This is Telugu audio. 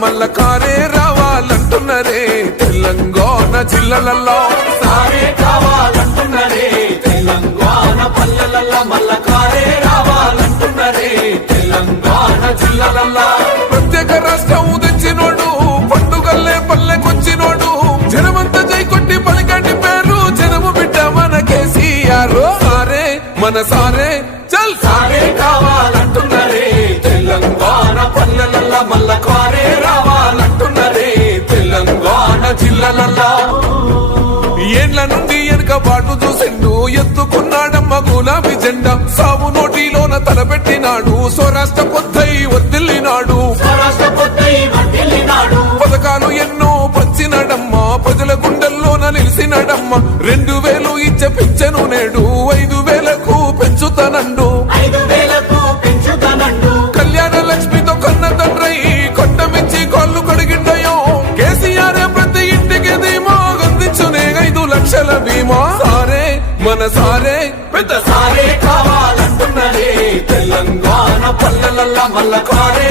మల్ల కారే రావాలంటున్నరే తెలంగాణ జిల్లాలలో సారే కావాలంటున్నరే తెలంగాణ పల్లెలల్ల మల్ల కారే రావాలంటున్నరే తెలంగాణ జిల్లాలల్ల ప్రత్యేక రాష్ట్రం తెచ్చినోడు పండుగల్లే పల్లెకొచ్చినోడు జనమంతా జై కొట్టి పలికండి పేరు జనము బిడ్డ మన కేసీఆర్ సారే మన సారే చల్ సారే కావాలంటున్నరే తెలంగాణ పల్లెలల్ల మల్ల కారే రావాలంటున్నరే తెలంగాణ జిల్లాలల్ల ఏండ్ల నుండి వెనుక బాటు చూసిండు ఎత్తుకున్నాడమ్మ గులాబీ జెండా సాగు నోటిలోన తలపెట్టినాడు స్వరాష్ట్ర పొద్దై వర్దిల్లినాడు పథకాలు ఎన్నో పంచినాడమ్మ ప్రజల గుండెల్లోన నిలిసినాడమ్మ 2000 ఇచ్చే పింఛను నేడు 5000కు పెంచుతానండు కళ్యాణ లక్ష్మితో కన్న తండ్రై కొట్టమిచ్చి కాళ్ళు కడిగిండయో కేసీఆర్ ప్రతి ఇంటికి ధీమా అందించునే 5 లక్షల బీమా సారే మన సారే పెద్ద సారే కావాలంటున్నరే తెలంగాణ పల్లెలల్ల మల్ల కారే